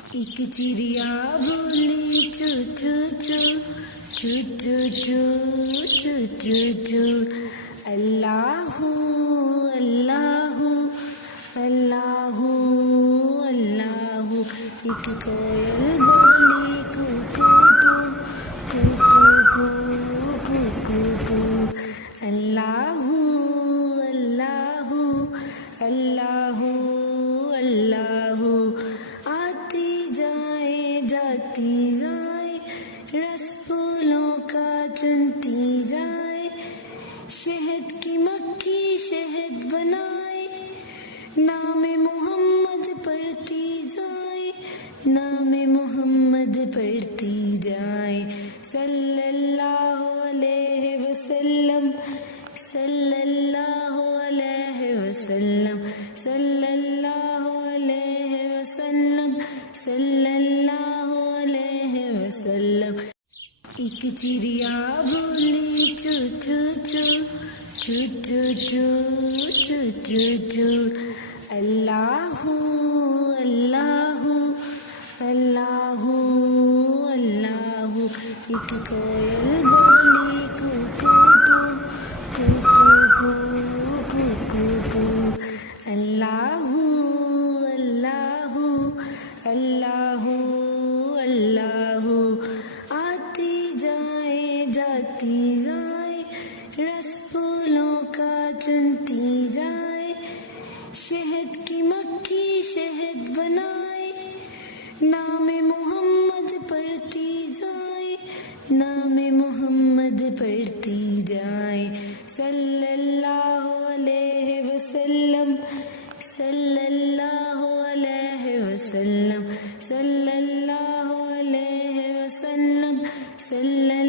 ایک چڑیا بولی چو چو چو چو چو چو چو چو چو اللہ اللہ اللہ اللہ. ایک کوئل بولی کو کو کو کو کو کو کو. اللہ اللہ اللہ اللہ. آتی جائے جاتی جائے رس پھولوں کا چنتی جائے. شہد کی مکھی شہد بنائے نام محمد پڑھتی جائے. نام محمد پڑھتی جائے. صلی اللہ علیہ وسلم صلی اللہ علیہ وسلم صلی اللہ علیہ وسلم صلی اللہ علیہ وسلم. ایک چڑیا بولی چو چو چو چو چو چو چو چو چو اللہ اللہ اللہ اللہ. ایک کوئل بولی کو کو کو کو کو کو کو. اللہ اللہ اللہ اللہ. آتی جائے جاتی جائے رس پھولوں کا چنتی جائے. شہد کی مکھی شہد بنائے نام محمد پڑھتی جائے. نام محمد پڑھتی جائے. صلی اللہ علیہ وسلم صلی اللہ علیہ وسلم صلی اللہ علیہ وسلم صلی